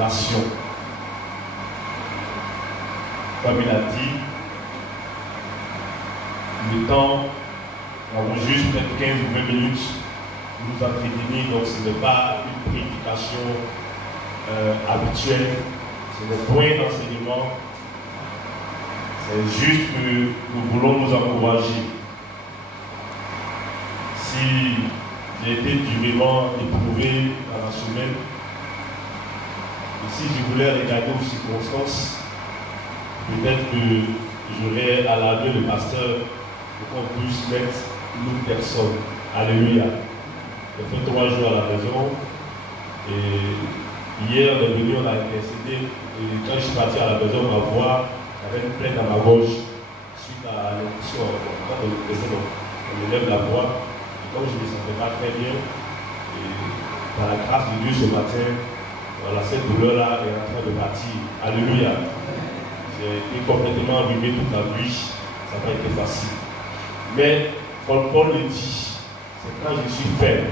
restauration. Comme il a dit, le temps, on a juste peut-être 15 ou 20 minutes pour nous entretenir, donc ce n'est pas une prédication habituelle, c'est le point d'enseignement. C'est juste que nous voulons nous encourager. Si j'ai été durement éprouvé dans la semaine, et si je voulais regarder aux circonstances, peut-être que j'aurais alarmé le pasteur pour qu'on puisse mettre une autre personne. Alléluia. J'ai fait 3 jours à la maison et hier on est venu, on a intercédé et quand je suis parti à la maison, ma voix avait une plaie dans ma gorge suite à l'émotion. On me lève la voix et comme je ne me sentais pas très bien, et par la grâce de Dieu ce matin, voilà, cette douleur-là est en train de partir. Alléluia. J'ai été complètement enrhumé toute la nuit, ça n'a pas été facile. Mais, comme Paul le dit, c'est quand je suis faible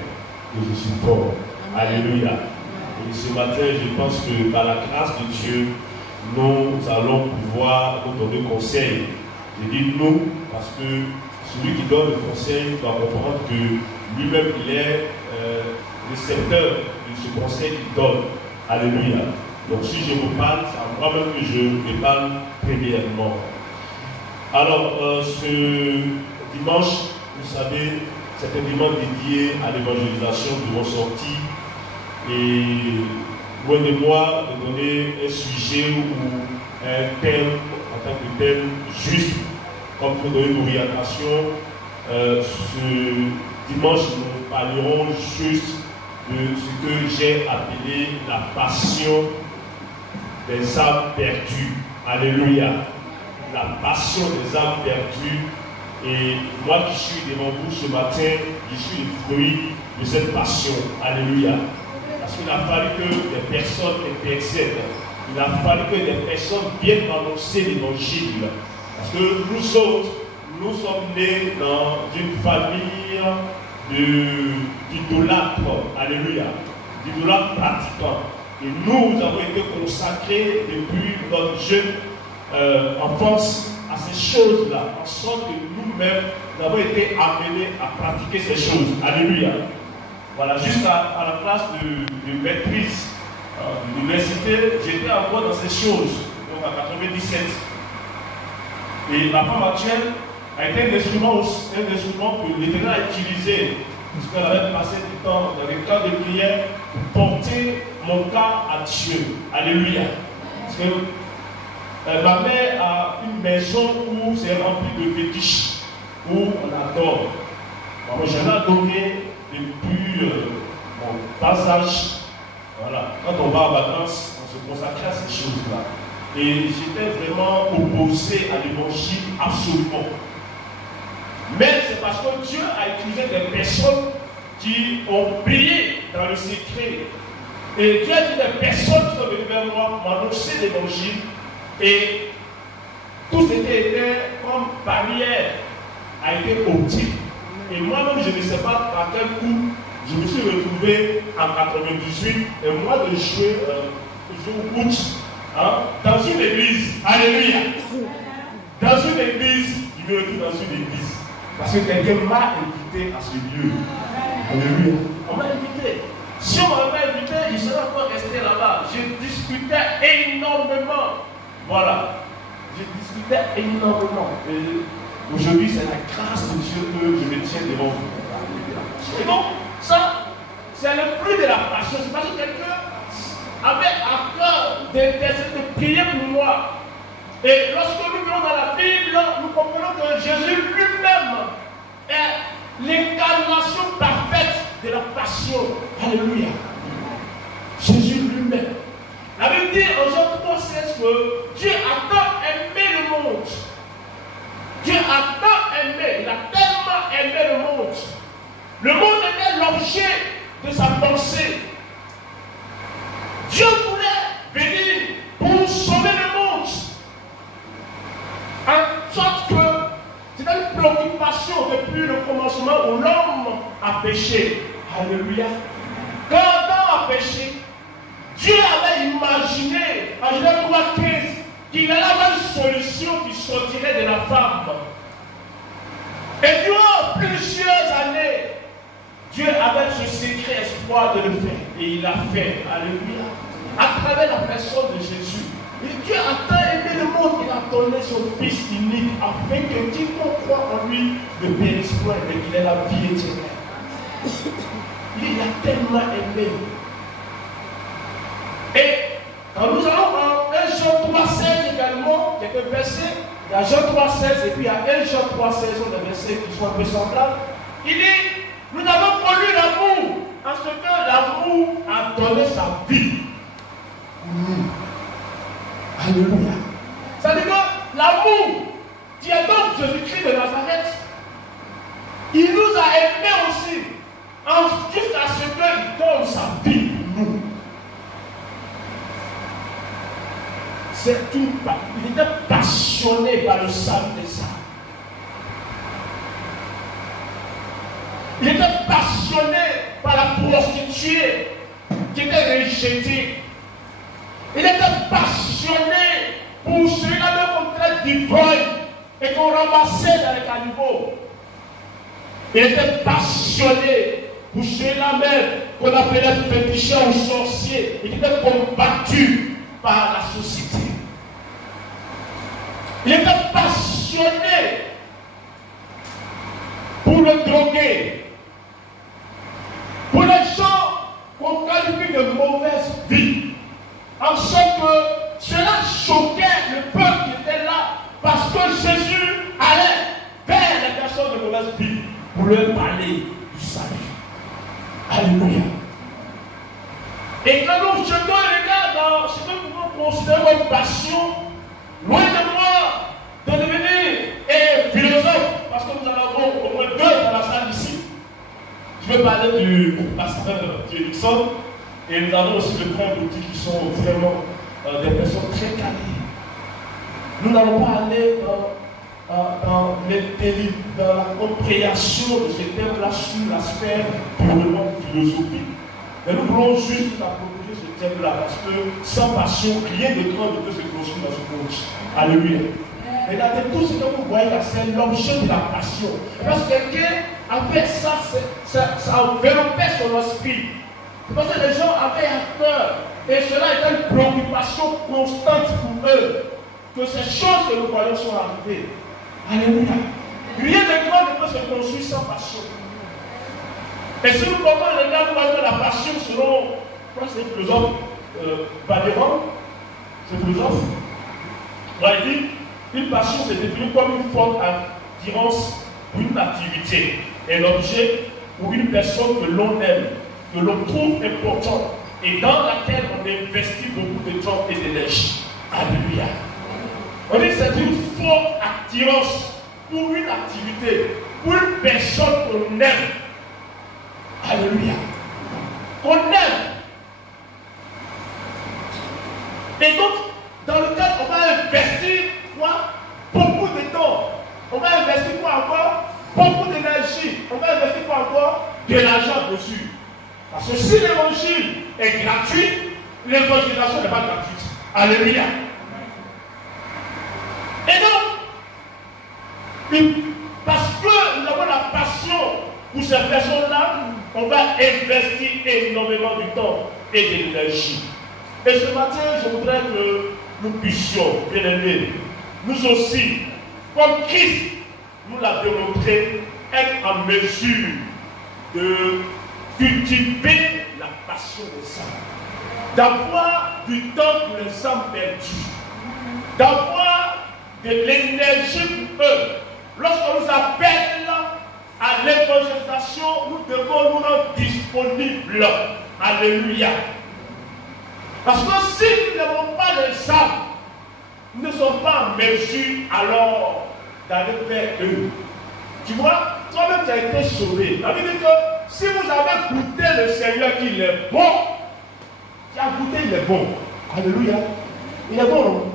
que je suis fort. Alléluia. Et ce matin, je pense que par la grâce de Dieu, nous allons pouvoir nous donner conseil. Je dis nous, parce que celui qui donne le conseil doit comprendre que lui-même, il est récepteur de ce conseil qu'il donne. Alléluia. Donc si je vous parle, c'est à moi-même que je me parle premièrement. Alors, ce dimanche, vous savez, c'est un dimanche dédié à l'évangélisation de vos sorties. Et loin de moi de donner un sujet ou un thème en tant que tel juste, comme pour donner une orientation. Ce dimanche, nous parlerons juste de ce que j'ai appelé la passion des âmes perdues. Alléluia. La passion des âmes perdues. Et moi qui suis devant vous ce matin, je suis le fruit de cette passion. Alléluia. Parce qu'il a fallu que des personnes intercèdent. Il a fallu que des personnes viennent annoncer l'évangile. Parce que nous autres, nous sommes nés dans une famille d'idolâtres. Alléluia. D'idolâtres pratiquants. Et nous avons été consacrés depuis notre jeune enfance à ces choses-là, en sorte que nous-mêmes, nous avons été amenés à pratiquer ces choses. Alléluia. Voilà, juste à la classe de maîtrise de l'université, j'étais encore dans ces choses, donc en 97. Et la femme actuelle a été un instrument que l'Éternel a utilisé, parce qu'elle avait passé du temps dans les temps de prière pour porter mon cas à Dieu. Alléluia. Parce que ma mère a une maison où c'est rempli de fétiches, où on adore. Moi, j'en ai adoré depuis mon bas âge. Voilà. Quand on va en vacances, on se consacre à ces choses-là. Et j'étais vraiment opposé à l'évangile absolument. Mais c'est parce que Dieu a utilisé des personnes qui ont prié dans le secret. Et Dieu a dit des personnes qui sont venues vers moi m'annoncer l'évangile. Et tout ce qui était comme barrière a été ôté. Et moi-même, je ne sais pas par quel coup, je me suis retrouvé en 98, un mois de juillet, août, dans une église. Alléluia. Dans une église, je me retrouve dans une église. Parce que quelqu'un m'a invité à ce lieu. Alléluia. On m'a invité. Si on m'avait invité, je serais encore resté là-bas. Je discutais énormément. Voilà. Je discutais énormément. Et aujourd'hui, c'est la grâce de Dieu que je me tiens devant vous. Et donc, ça, c'est le fruit de la passion. C'est parce que quelqu'un avait à cœur de prier pour moi. Et lorsque nous venons dans la Bible, nous comprenons que Jésus lui-même est l'incarnation parfaite de la passion. Alléluia. Jésus lui-même. La Bible dit en Jean 3,16 que Dieu a tant aimé le monde. Dieu a tant aimé, il a tellement aimé le monde. Le monde était l'objet de sa pensée. Dieu voulait venir pour sauver le monde. En sorte que c'était une préoccupation depuis le commencement où l'homme a péché. Alléluia. Quand Adam a péché, Dieu avait imaginé en Genèse 3:15 qu'il allait avoir une solution qui sortirait de la femme. Et durant plusieurs années, Dieu avait ce secret espoir de le faire. Et il l'a fait. Alléluia. À travers la personne de Jésus. Et Dieu a tant aimé le monde qu'il a donné son Fils unique afin que quiconque croit en lui ne périsse point, mais qu'il ait la vie éternelle. Il a tellement aimé. Et quand nous allons en 1 Jean 3,16 également, quelques versets, il y a Jean 3,16 et puis il y a 1 Jean 3,16, sont des versets qui sont un peu semblables. Il dit, nous avons connu l'amour, en ce que l'amour a donné sa vie. Alléluia. Ça veut dire que l'amour qui est donc Jésus-Christ de Nazareth, il nous a aimés aussi, jusqu'à ce qu'il donne sa vie pour nous. C'est tout. Il était passionné par le salut des âmes. Il était passionné par la prostituée qui était rejetée. Il était passionné pour ceux-là même qu'on traite d'ivrogne et qu'on ramassait dans les caniveaux. Il était passionné pour ceux-là même qu'on appelait féticheurs ou sorciers et qui étaient combattus par la société. Il était passionné pour le droguer, pour les gens qu'on qualifie de mauvaise vie. En sorte que cela choquait le peuple qui était là, parce que Jésus allait vers les personnes de mauvaise vie pour leur parler du salut. Alléluia. Et quand nous jetons les gars dans ce que nous pouvons considérer comme passion, loin de moi de devenir philosophe, parce que nous en avons au moins deux dans la salle ici. Je vais parler du pasteur Dixon. Et nous avons aussi le frère Bouti qui sont vraiment des personnes très calées. Nous n'allons pas aller dans la compréhension de ces thèmes-là sur l'aspect purement philosophique. Mais nous voulons juste approfondir ce thème-là parce que sans passion, rien de grand ne peut se construire dans ce monde. Alléluia. Et là, tout ce que vous voyez là, c'est l'objet de la passion. Parce que quelqu'un, avec ça, ça enveloppait son esprit. Parce que les gens avaient peur. Et cela était une préoccupation constante pour eux. Que ces choses que nous voyons sont arrivées. Alléluia. Rien de grand ne peut se construire sans passion. Et si nous comprenons les gars, nous voyons la passion selon, je crois que c'est le philosophe Valéran, ce philosophe, il dit, une passion c'est défini comme une forte attirance pour une activité, un objet ou une personne que l'on aime, que l'on trouve important et dans laquelle on investit beaucoup de temps et d'énergie. Alléluia. On dit que c'est une forte attirance pour une activité, pour une personne qu'on aime. Alléluia. Qu'on aime. Et donc, dans lequel on va investir quoi? Beaucoup de temps. On va investir quoi encore? Beaucoup d'énergie. On va investir quoi encore? De l'argent dessus. Parce que si l'évangile est gratuit, l'évangélisation n'est pas gratuite. Alléluia. Et donc, parce que nous avons la passion pour ces personnes-là, on va investir énormément de temps et de l'énergie. Et ce matin, je voudrais que nous puissions, bien aimés, nous aussi, comme Christ nous l'a démontré, être en mesure de cultiver la passion des âmes, d'avoir du temps pour les âmes perdues, d'avoir de l'énergie pour eux. Lorsqu'on nous appelle à l'évangélisation, nous devons nous rendre disponibles. Alléluia. Parce que si nous n'avons pas les âmes, nous ne sommes pas en mesure alors d'aller vers eux. Tu vois, toi-même tu as été sauvé. Ça veut dire que si vous avez goûté le Seigneur qu'il est bon, tu as goûté, il est bon. Alléluia. Il est bon, non?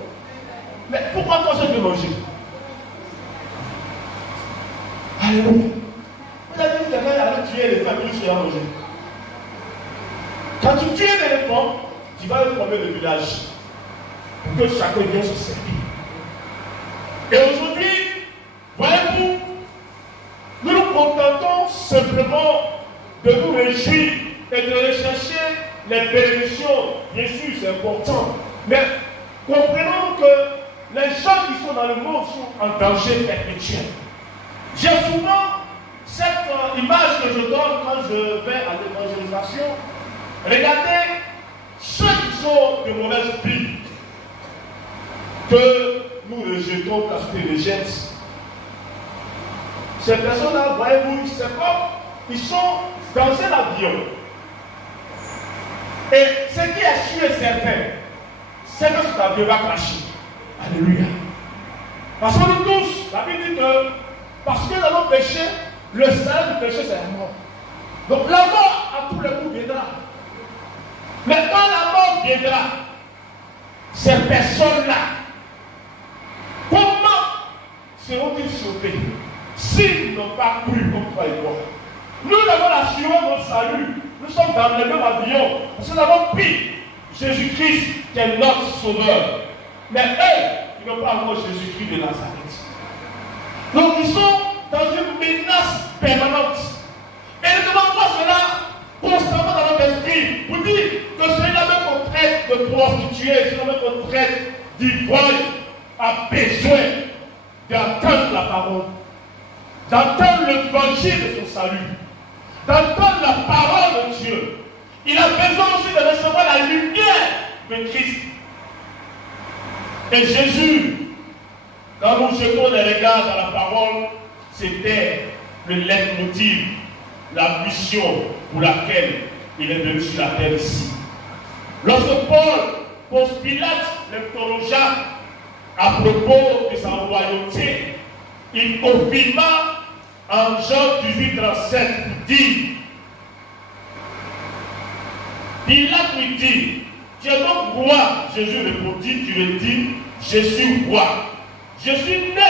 Mais pourquoi toi je veux manger? Alléluia. Vous avez dit que quelqu'un allait tuer les familles sur la manger. Quand tu tues l'éléphant, tu vas informer le village pour que chacun vienne se servir. Et aujourd'hui, voyez-vous, nous nous contentons simplement de nous réjouir et de rechercher les bénédictions. Bien sûr, c'est important. Mais comprenons que les gens qui sont dans le monde sont en danger perpétuel. J'ai souvent cette image que je donne quand je vais à l'évangélisation. Regardez ceux qui sont de mauvaise vie, que nous rejetons parce qu'ils rejettent. Ces personnes-là, voyez-vous, c'est comme ils sont dans un avion. Et ce qui est sûr et certain, c'est que cet avion va cracher. Alléluia. Parce que nous tous, la Bible dit que parce que dans nos péchés, le salaire du péché, c'est la mort. Donc la mort à tous les coups viendra. Mais quand la mort viendra, ces personnes-là, comment seront-ils sauvés s'ils n'ont pas cru comme toi et moi? Nous avons l'assurance de notre salut. Nous sommes dans le même avion. Parce que nous avons pris Jésus-Christ qui est notre sauveur. Mais eux, ils n'ont pas encore Jésus-Christ de Nazareth. Donc ils sont dans une menace permanente. Et ne demandons pas cela constamment dans notre esprit. Vous dites que celui-là même qu'on traite de prostituée, celui-là même qu'on traite d'ivrogne, a besoin d'entendre la parole, d'entendre l'évangile de son salut, d'entendre la parole de Dieu. Il a besoin aussi de recevoir la lumière de Christ. Et Jésus, quand nous jetons les regards dans la parole, c'était le leitmotiv, la mission pour laquelle il est venu sur la terre ici. Lorsque Ponce Pilate l'interrogea à propos de sa royauté, il confirma en Jean 18, 37, il dit, Pilate lui dit, tu es donc roi. Jésus répondit, tu le dis, je suis roi. Je suis né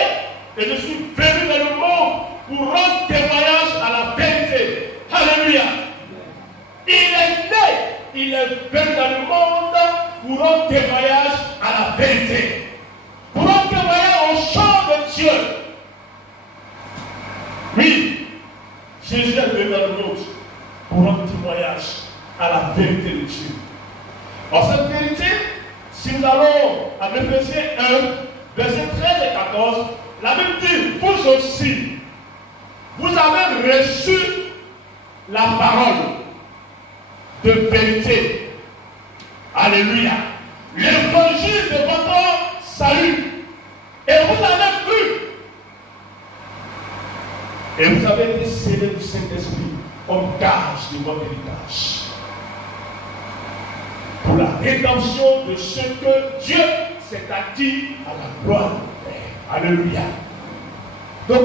et je suis venu dans le monde pour rendre témoignage à la vérité. Alléluia. Il est né, il est venu dans le monde pour rendre témoignage à la vérité. Pour rendre témoignage au chant de Dieu. Oui, Jésus est venu dans le monde pour rendre témoignage à la vérité de Dieu. Alors cette vérité, si nous allons à Éphésiens 1, versets 13 et 14, la Bible dit, vous aussi, vous avez reçu la parole de vérité. Alléluia. L'évangile de votre salut. Et vous avez cru. Et vous avez été scellés du Saint-Esprit comme gage de votre héritage. Pour la rédemption de ce que Dieu s'est acquis à la gloire du Père. Alléluia. Donc,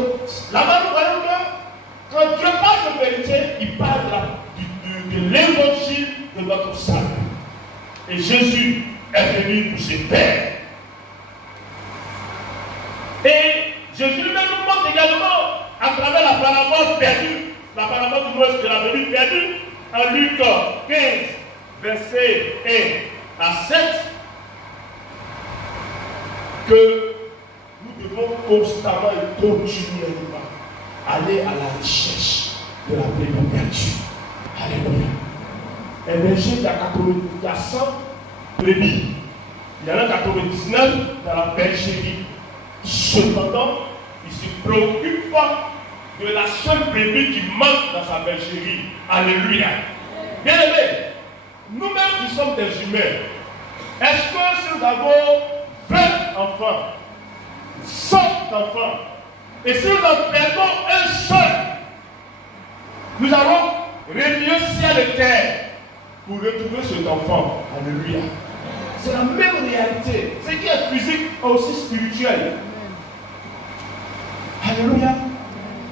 là-bas, nous voyons que quand Dieu parle de vérité, il parle de l'évangile de notre salut. Et Jésus est venu pour se faire. Et Jésus lui-même nous montre également à travers la parabole perdue, la parabole de la venue perdue, en Luc 15, versets 1 à 7, que nous devons constamment et continuellement aller à la recherche de la brebis perdue. Alléluia. Un berger, il y a 100 brebis. Il y en a 99 dans la bergerie. Cependant, il ne se préoccupe pas de la seule brebis qui manque dans sa bergerie. Alléluia. Bien aimé, nous-mêmes, nous sommes des humains. Est-ce que si nous avons 20 enfants, 100 enfants, et si nous en perdons un seul, nous allons relier ciel et terre pour retrouver cet enfant. Alléluia. C'est la même réalité. Ce qui est physique est aussi spirituel. Alléluia.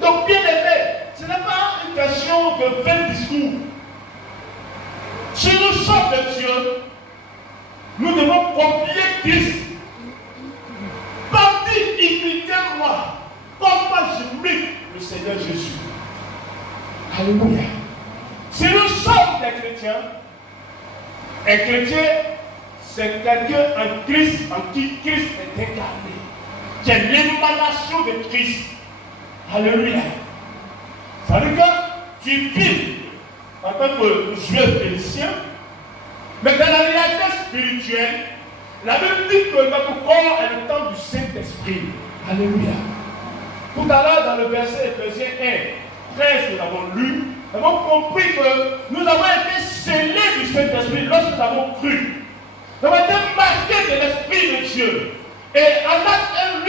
Donc, bien aimé, ce n'est pas une question de 20 discours. Si nous sommes de Dieu, nous devons copier Christ. Partir, imitez-moi. Comme moi j'imite le Seigneur Jésus. Alléluia. Si nous sommes des chrétiens, un chrétien c'est quelqu'un en Christ, en qui Christ est incarné. Qui est l'émanation de Christ. Alléluia. Ça veut dire que tu vis en tant que juif phénicien, mais dans la réalité spirituelle, la Bible dit que notre corps est le temple du Saint-Esprit. Alléluia. Tout à l'heure, dans le verset Éphésiens 1, 13 que nous avons lu, nous avons compris que nous avons été scellés du Saint-Esprit lorsque nous avons cru. Nous avons été marqués de l'Esprit de Dieu. Et en acte 1,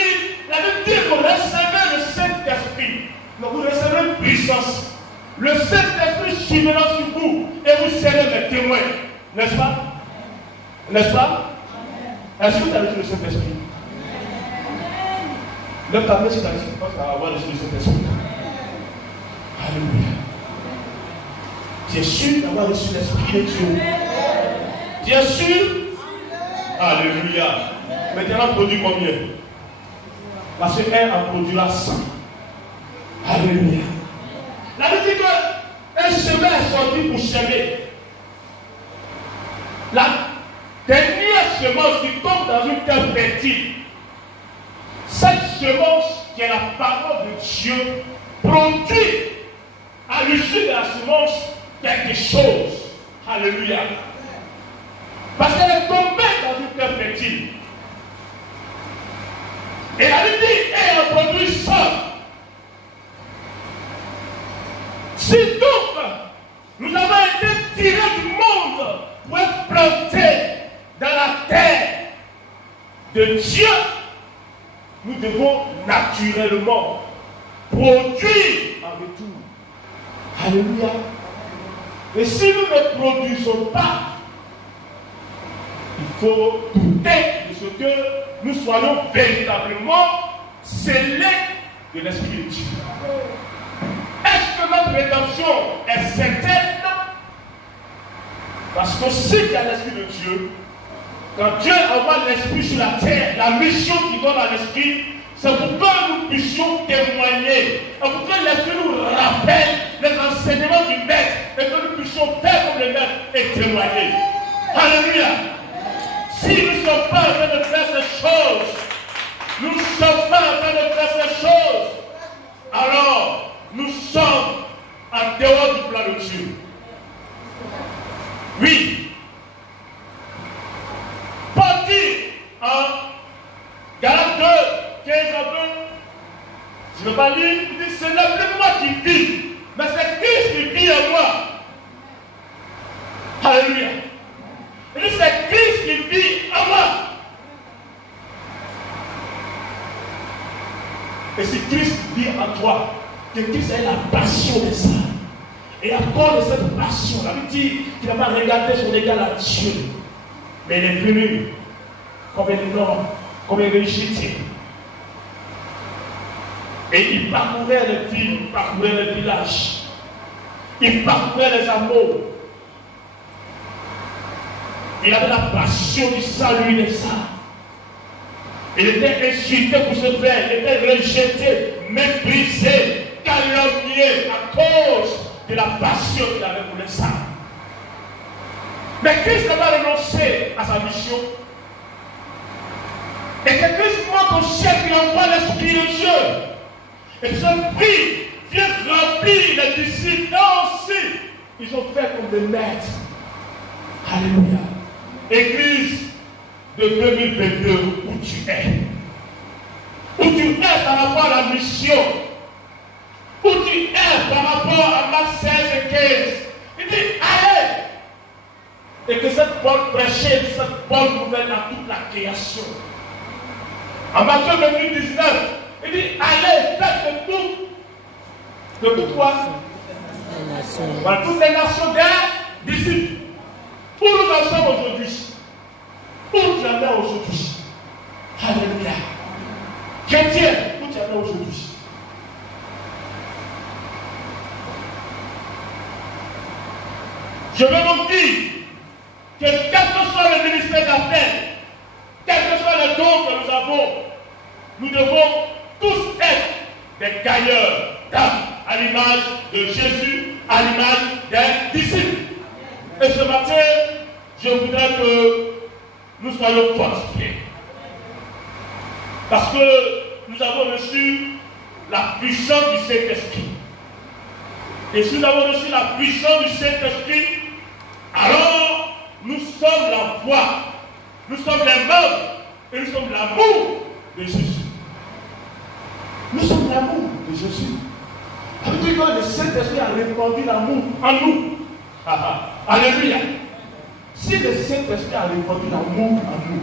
la Bible dit que vous recevez le Saint-Esprit. Donc vous recevez une puissance. Le Saint-Esprit survenant sur vous et vous serez mes témoins. N'est-ce pas? N'est-ce pas? Est-ce que tu as reçu le Saint-Esprit? Lève ta main si tu as reçu. Je pense que tu vas avoir reçu le Saint-Esprit. Alléluia. Tu es sûr d'avoir reçu l'Esprit de Dieu? Tu es sûr? Alléluia. Maintenant, produit combien? Parce que 1 en produira 100. Alléluia. La Bible dit qu'un chemin est sorti pour semer. La dernière semence qui tombe dans une terre fertile, cette semence qui est la parole de Dieu, produit à l'issue de la semence quelque chose. Alléluia. Parce qu'elle est tombée dans une terre fertile. Et la Bible dit, elle a produit ça. Si donc nous avons été tirés du monde pour être plantés dans la terre de Dieu, nous devons naturellement produire en retour. Alléluia. Et si nous ne produisons pas, il faut douter de ce que nous soyons véritablement scellés de l'Esprit de Dieu. Est-ce que notre rédemption est certaine? Parce que s'il y a l'Esprit de Dieu, quand Dieu envoie l'Esprit sur la terre, la mission qu'il donne à l'Esprit, c'est pour que nous puissions témoigner, et pour que l'Esprit nous rappelle les enseignements du Maître, et que nous puissions faire comme le Maître et témoigner. Alléluia. Si nous ne sommes pas en train de faire ces choses, nous ne sommes pas en train de faire ces choses, alors nous sommes en dehors du plan de Dieu. Oui. Paul dit en Galates 2, 15 à 20, je ne vais pas lire, il dit, ce n'est plus moi qui vis, mais c'est Christ qui vit en moi. Alléluia. Il dit, c'est Christ qui vit en moi. Et si Christ vit en toi, que Christ ait la passion de ça. Et à cause de cette passion, la Bible dit qu'il n'a pas regardé son égal à Dieu. Mais il est venu comme un homme, comme un rejeté. Et il parcourait les villes, il parcourait les villages. Il parcourait les amours. Il avait la passion du salut des âmes. Il était insulté pour se faire, il était rejeté, méprisé, calomnié à cause de la passion qu'il avait pour les âmes. Mais Christ n'a pas renoncé à sa mission. Et que Christ montre au ciel qu'il envoie l'Esprit de Dieu. Et ce prix vient remplir les disciples. Là aussi, ils ont fait comme des maîtres. Alléluia. Église de 2022, où tu es. Où tu es par rapport à la mission. Où tu es par rapport à Marc 16 et 15. Il dit, allez. Et que cette bonne prêchée, cette bonne nouvelle à toute la création. En Matthieu 28, 19, il dit, allez, faites de tout quoi? Dans toutes les nations des disciples. Où nous en sommes aujourd'hui? Où tu en es aujourd'hui? Alléluia. Chrétien, où tu en es aujourd'hui? Je veux donc dire que quel que soit le ministère d'appel, quel que soit le don que nous avons, nous devons tous être des gagneurs d'âme, à l'image de Jésus, à l'image des disciples. Et ce matin, je voudrais que nous soyons fortifiés. Parce que nous avons reçu la puissance du Saint-Esprit. Et si nous avons reçu la puissance du Saint-Esprit, alors nous sommes la voix, nous sommes les membres et nous sommes l'amour de Jésus. Nous sommes l'amour de Jésus. Ça veut dire que le Saint-Esprit a répandu l'amour en nous. Alléluia. Si le Saint-Esprit a répandu l'amour en nous,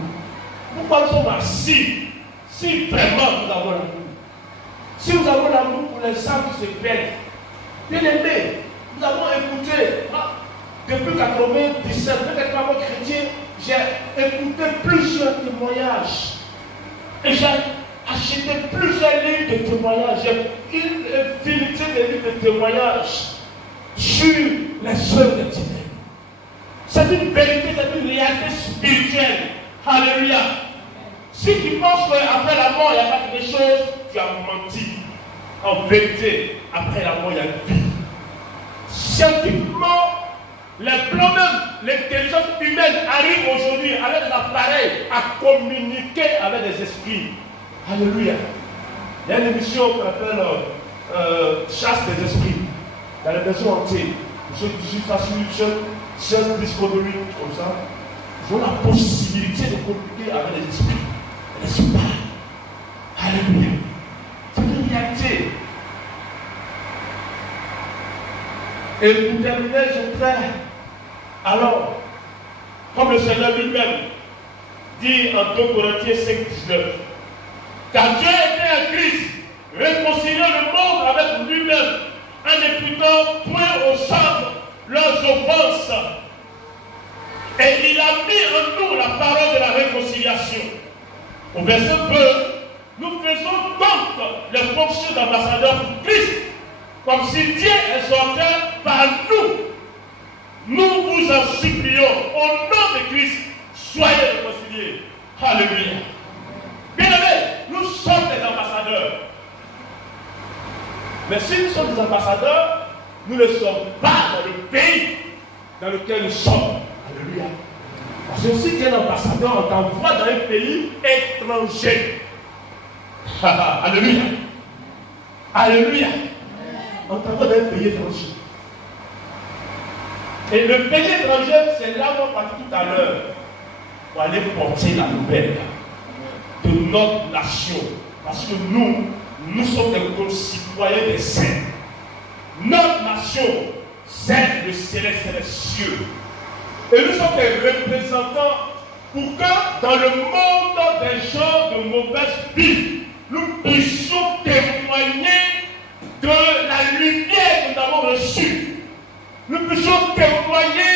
pourquoi nous sommes assis si vraiment nous avons l'amour? Si nous avons l'amour pour les âmes qui se perdent, bien aimés, nous avons écouté, depuis 97, peut-être avant chrétien, j'ai écouté plusieurs témoignages. Et j'ai acheté plusieurs livres de témoignages. J'ai une infinité de livres de témoignages sur les œuvres des ténèbres. C'est une vérité, c'est une réalité spirituelle. Alléluia. Si tu penses qu'après la mort, il n'y a pas quelque chose, tu as menti. En vérité, après la mort, il y a une vie. Scientifiquement, les plans même, l'intelligence humaine arrive aujourd'hui avec des appareils à communiquer avec des esprits. Alléluia. Il y a une émission qu'on appelle Chasse des esprits. Dans les maisons entières. Ceux qui suivent ça sur YouTube, Chasse Discovery, comme ça, ils ont la possibilité de communiquer avec les esprits. Les esprits. Alléluia. C'est une réalité. Et pour terminer, je voudrais, alors, comme le Seigneur lui-même dit en 2 Corinthiens 5, 19, car Dieu était en Christ, réconciliant le monde avec lui-même, en n'imputant point aux hommes leurs offenses. Et il a mis en nous la parole de la réconciliation. Au verset 2, nous faisons donc les fonctions d'ambassadeurs pour Christ, comme si Dieu exhortait par nous. Nous vous en supplions, au nom de Christ, soyez réconciliés. Alléluia. Bien aimés, nous sommes des ambassadeurs. Mais si nous sommes des ambassadeurs, nous ne sommes pas dans le pays dans lequel nous sommes. Alléluia. Parce que si tu es un ambassadeur, on t'envoie dans un pays étranger. Alléluia. Alléluia. On t'envoie dans un pays étranger. Et le pays étranger, c'est là où on partit tout à l'heure pour aller porter la nouvelle de notre nation. Parce que nous sommes des concitoyens des saints. Notre nation, c'est le céleste, c'est les cieux. Et nous sommes des représentants pour que dans le monde des gens de mauvaise vie, nous puissions témoigner de la lumière que nous avons reçue. Nous puissions témoigner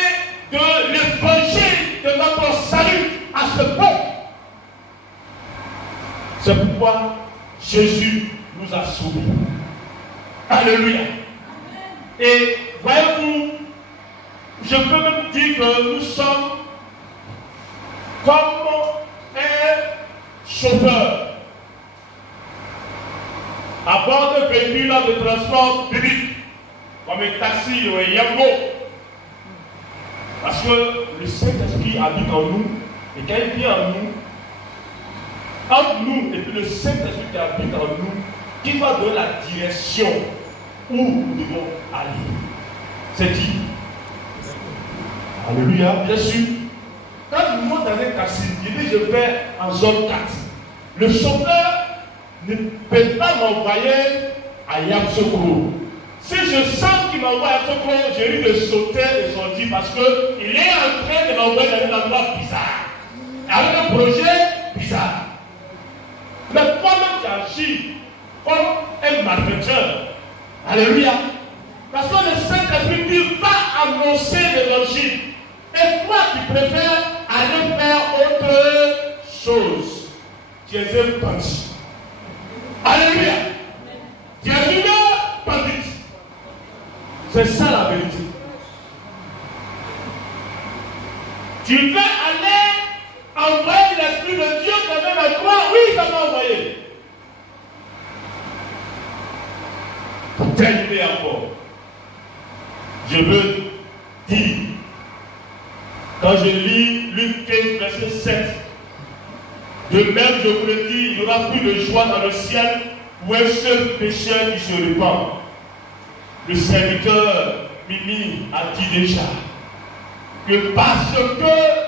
de l'évangile de notre salut à ce peuple. C'est pourquoi Jésus nous a sauvés. Alléluia. Et voyez-vous, je peux même dire que nous sommes comme un chauffeur à bord de véhicules de transport public, comme un taxi ou un yango. Parce que le Saint-Esprit habite en nous, et quand il vient en nous, entre nous et puis le Saint-Esprit qui habite en nous, qui va donner la direction où nous devons aller. C'est dit. Alléluia. Bien sûr. Quand je monte dans un taxi, il dit je vais en zone 4. Le chauffeur ne peut pas m'envoyer à Yamsoukro. Si je sens qu'il m'envoie à Yamsoukro, j'ai risque de sauter et sortir parce qu'il est en train de m'envoyer dans un endroit bizarre. Avec un projet bizarre. Mais toi-même tu agis comme un malfaiteur. Alléluia. Parce que le Saint-Esprit dit va annoncer l'évangile. Et toi tu préfères aller faire autre chose. Tu es un bandit. Alléluia. Tu es une bandit. C'est ça la vérité. Tu veux aller envoyer l'Esprit de Dieu dans un endroit? Oui, ça m'a envoyé. Pour terminer encore, je veux dire, quand je lis Luc 15, verset 7. De même, je vous le dis, il n'y aura plus de joie dans le ciel où un seul pécheur qui se répand. Le serviteur Mimi a dit déjà que parce que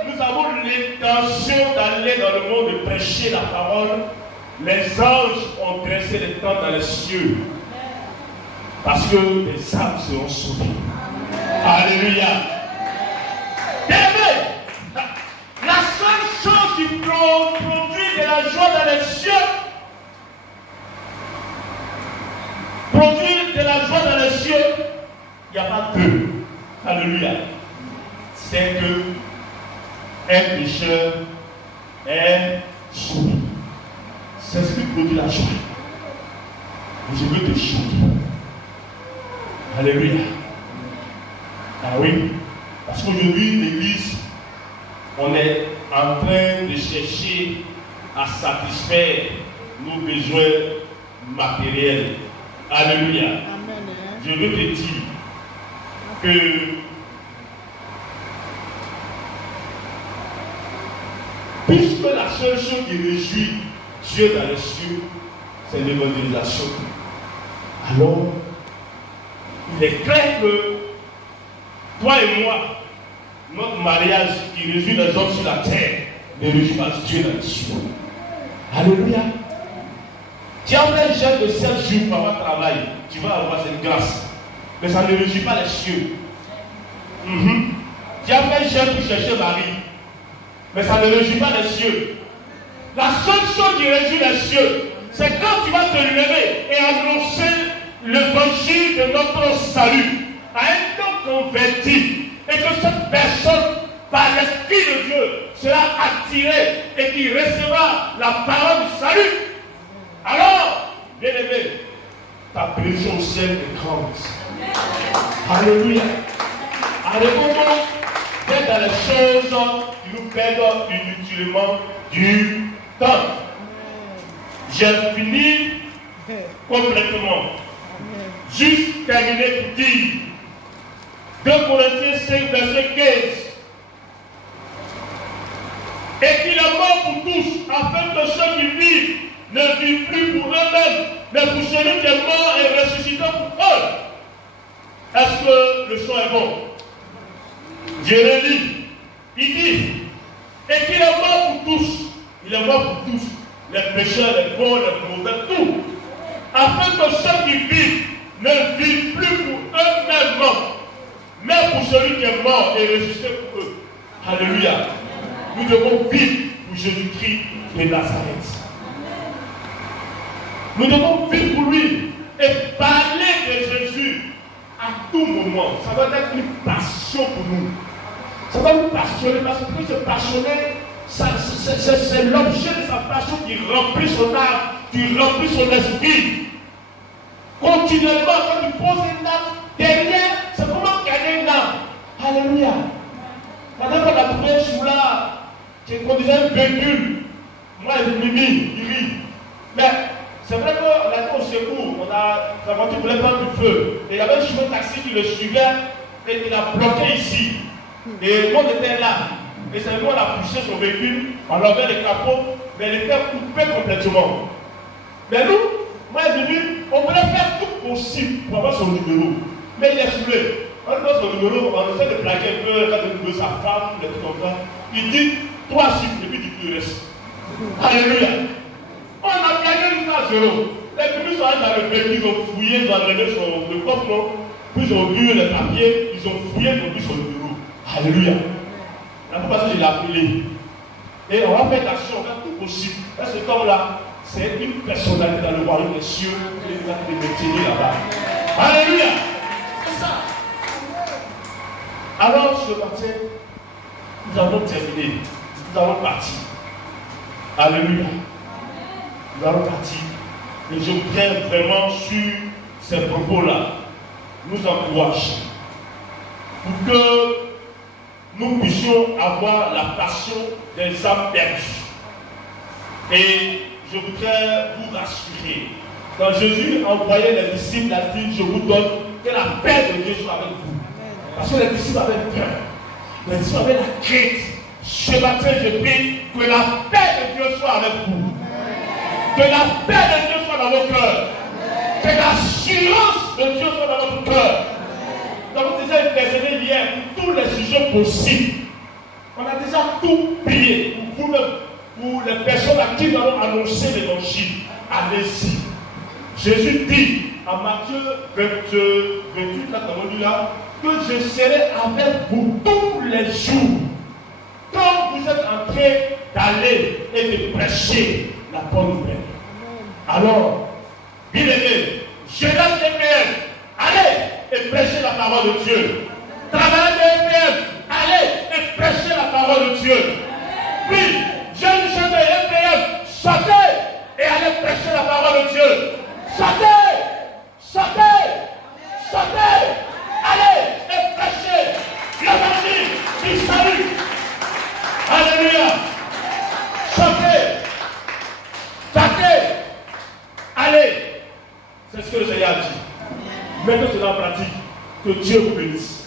nous avons l'intention d'aller dans le monde et prêcher la parole, les anges ont dressé les tentes dans les cieux. Parce que les âmes seront sauvées. Alléluia. Amen. La seule chose qui produit de la joie dans les cieux, produire de la joie dans les cieux, il n'y a pas deux. Alléluia. C'est que un pécheur est sauvé. C'est ce qui produit la joie. Et je veux te chanter. Alléluia. Ah oui. Parce qu'aujourd'hui, l'Église, on est en train de chercher à satisfaire nos besoins matériels. Alléluia. Amen. Je veux te dire que puisque la seule chose qui réjouit Dieu dans les cieux, c'est l'évangélisation, alors il est clair que toi et moi, notre mariage qui réjouit les hommes sur la terre, ne réjouit pas Dieu dans les cieux. Alléluia. Tu as fait un jeûne de 7 jours pour avoir travail, tu vas avoir cette grâce. Mais ça ne réjouit pas les cieux. Tu as fait un jeûne pour chercher mari, mais ça ne réjouit pas les cieux. La seule chose qui réjouit les cieux, c'est quand tu vas te lever et annoncer l'évangile de notre salut à un homme converti, et que cette personne, par l'Esprit de Dieu, sera attirée et qui recevra la parole du salut. Alors, bien aimé, ta prédiction au ciel est grande. Alléluia. Arrêtons-nous d'être dans les choses qui nous perdent inutilement du temps. J'ai fini complètement. Juste terminé pour dire 2 Corinthiens 5, verset 15. Et qu'il est mort pour tous, afin que ceux qui vivent ne vivent plus pour eux-mêmes, mais pour celui qui est mort et ressuscité pour eux. Est-ce que le son est bon? Je le lis. Il dit, et qu'il est mort pour tous. Il est mort pour tous. Les pécheurs, les bons, les mauvais, tout. Afin que ceux qui vivent ne vivent plus pour eux-mêmes, mais pour celui qui est mort et ressuscité pour eux. Alléluia. Nous devons vivre pour Jésus-Christ de Nazareth. Nous devons vivre pour lui et parler de Jésus à tout moment. Ça doit être une passion pour nous. Ça doit nous passionner parce que ce passionné, c'est l'objet de sa passion qui remplit son âme, qui remplit son esprit. Continuellement, quand tu poses une âme, derrière, c'est comment gagner une âme. Alléluia. Maintenant, quand la première jour là, j'ai conduisais un véhicule. Moi, Mimi, il rit. Mais c'est vrai qu'on a été au secours, la voiture voulait prendre du feu. Et il y avait un chauffeur taxi qui le suivait et il a bloqué ici. Et le monde était là. Et c'est nous, on a poussé son véhicule, on enlevait les capots, mais il était coupé complètement. Mais nous, moi et Mimi, on voulait faire tout possible pour avoir son numéro. Mais il est saoulé. On donne son numéro, on essaie de plaquer un peu, quand il veut sa femme, les trucs comme ça. Il dit 3 chiffres et puis il dit qu'il reste. Alléluia. On a gagné jusqu'à 0. Les Mimi sont allés dans le véhicule, ils ont fouillé, ils ont enlevé le coffre, puis ils ont vu les papiers, ils ont fouillé, ils ont vu son numéro. Alléluia. La plupart je l'ai appelé. Et on va faire l'action, on va tout possible. Parce que cet homme-là, c'est une personnalité dans le royaume des cieux, et il va te maintenir là-bas. Alléluia. C'est ça. Alors, ce matin, nous allons terminer. Nous allons partir. Alléluia. Nous allons partir. Et je voudrais vraiment sur ces propos-là nous encourager pour que nous puissions avoir la passion des âmes perdues. Et je voudrais vous rassurer. Quand Jésus envoyait les disciples, il a dit, je vous donne que la paix de Dieu soit avec vous. Parce que les disciples avaient peur. Les disciples avaient la crainte. Ce matin, je prie que la paix de Dieu soit avec vous. Que la paix de Dieu soit dans vos cœurs. Que l'assurance de Dieu soit dans votre cœur. Nous avons déjà intercédé hier pour tous les sujets possibles. On a déjà tout prié pour vous-même, pour les personnes à qui nous allons annoncer l'évangile. Allez-y. Jésus dit en Matthieu 28, là, comme on dit là, que je serai avec vous tous les jours. Quand vous êtes en train d'aller et de prêcher la bonne nouvelle. Alors, bien aimé, jeunesse EPM, allez et prêchez la parole de Dieu. Travaillez de EPM, allez et prêchez la parole de Dieu. Puis, jeunes de EPM, sortez et allez prêcher la parole de Dieu. Sortez, sortez, sortez, allez et prêchez l'évangile du salut. Alléluia. Sortez, sortez, allez. C'est ce que le Seigneur a dit. Mettez cela en pratique. Que Dieu vous bénisse.